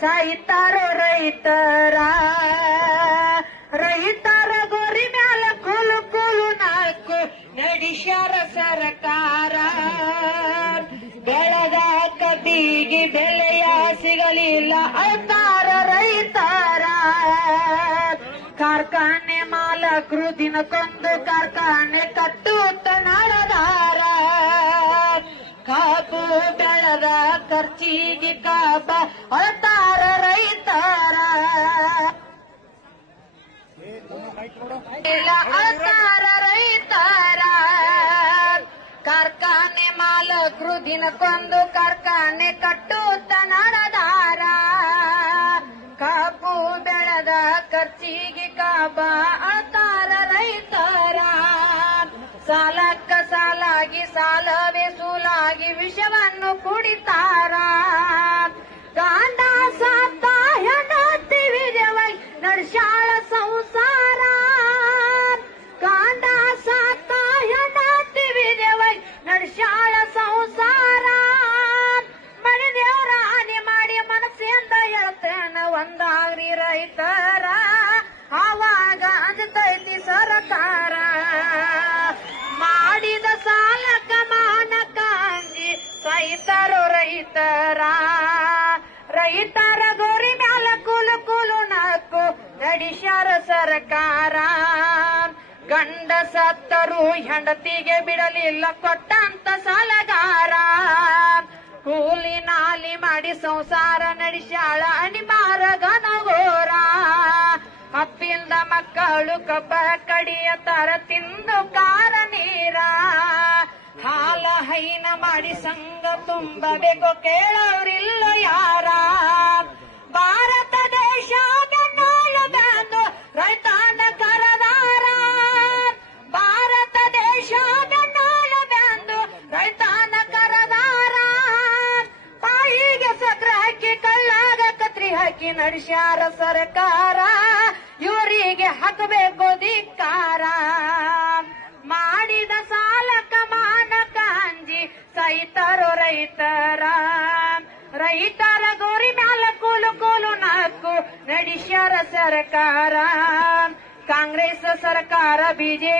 ಸಾಯ್ತಾರೋ ರೈತರ ರೈತರ ಗೋರಿ ಮ್ಯಾಲ ಕೂಲು ಕೂಲು ನಾಲ್ಕು ನಡೆಸ್ಯಾರ ಸರ್ಕಾರ. ಬೆಳೆದ ಕಬ್ಬಿಗೆ ಬೆಲೆಯ ಸಿಗಲಿಲ್ಲ ಅಳ್ತಾರ ರೈತರ. ಕಾರ್ಖಾನೆ ಮಾಲಕರು ದಿನಕ್ಕೊಂದು ಕಾರ್ಖಾನೆ ಕಟ್ಟುತ್ತ ನಡೆದಾರ. ಕಾಬು ಬೆಳೆದ ಖರ್ಚಿಗೆ ಕಾಬ ಅಳ್ತಾರ ರೈತರ. ಅಳ್ತಾರ ರೈತರ. ಕಾರ್ಖಾನೆ ಮಾಲಕರು ದಿನಕ್ಕೊಂದು ಕಾರ್ಖಾನೆ ಕಟ್ಟುತ್ತ ನಡೆದಾರ. ಕಾಬು ಬೆಳೆದ ಖರ್ಚಿಗೆ ಕಾಬ ಅಳ್ತಾರ ರೈತರ. ಸಾಲಕ್ಕ ಸಾಲಾಗಿ ಸಾಲವೇ ಸೂಲಾಗಿ ವಿಷವನ್ನು ಕುಡಿತಾರ. ಗಾಂಡ ಸಾತ ಹೆಂಡತಿ ವಿಜಯವೈ ನಡ್ಸ್ಯಾಳ ಸಂಸಾರ. ಗಾಂಡ ಸಾತ ಹೆಂಡತಿ ವಿಜಯವೈ ನಡ್ಸ್ಯಾಳ ಸಂಸಾರ. ಮನೆ ದೇವರ ಹಾನಿ ಮಾಡಿ ಮನಸ್ಸಿಂದ ಹೇಳ್ತೇನ ಒಂದಾಗ್ರಿ ರೈತರ. ಆವಾಗ ಅಂಜತೈತಿ ಸರ್ಕಾರ. ಮಾಡಿದ ಸಾಲಕ ಮಾನಕ ಅಂಜಿ ಸಾಯ್ತಾರೋ ರೈತರ. ರೈತರ ಗೋರಿ ಮ್ಯಾಲ ಕೂಲು ಕೂಲು ನಾಲ್ಕು ನಡೆಸ್ಯಾರ ಸರ್ಕಾರ. ಗಂಡ ಸತ್ತರು ಹೆಂಡತಿಗೆ ಬಿಡಲಿಲ್ಲ ಕೊಟ್ಟಂತ ಸಾಲಗಾರ. ಕೂಲಿ ನಾಲಿ ಮಾಡಿ ಸಂಸಾರ ನಡೆಸ್ಯಾಳ ಅನಿಮಾರ ಗನಗೋರ. ಅಪ್ಪಿಲ್ದ ಮಕ್ಕಳು ಕಬ್ಬ ಕಡಿಯತಾರ ತಿಂದು ಕಾರ ನೀರ. ಹಾಲ ಹೈನ ಮಾಡಿ ಸಂಘ ತುಂಬಬೇಕು ಕೇಳೋರಿಲ್ಲ ಯಾರ. ಭಾರತ ದೇಶ ಬೆನ್ನಾಳು ಬಂದು ರೈತಾನ ಕರದಾರ. ಭಾರತ ದೇಶ ಬೆನ್ನಾಳು ಬಂದು ರೈತಾನ ಕರದಾರ. ಬಾಯಿಗೆ ಸಕ್ರ ಹಾಕಿ ಕಳ್ಳಾಗ ಕತ್ರಿ ಹಾಕಿ ನಡೆಸ್ಯಾರ ಸರ್ಕಾರ. ಇವರಿಗೆ ಹಾಕಬೇಕು ಧಿಕ್ಕಾರ. ಮಾಡಿದ ಸಾಲಕ ಮಾನಕ ಅಂಜಿ ಸಾಯ್ತಾರೋ ರೈತರ. ರೈತರ ಗೋರಿ ಮ್ಯಾಲ ಕೂಲು ಕೂಲು ನಾಲ್ಕು ನಡೆಸ್ಯಾರ ಸರ್ಕಾರ. ಕಾಂಗ್ರೆಸ್ ಸರ್ಕಾರ ಬಿಜೆಪಿ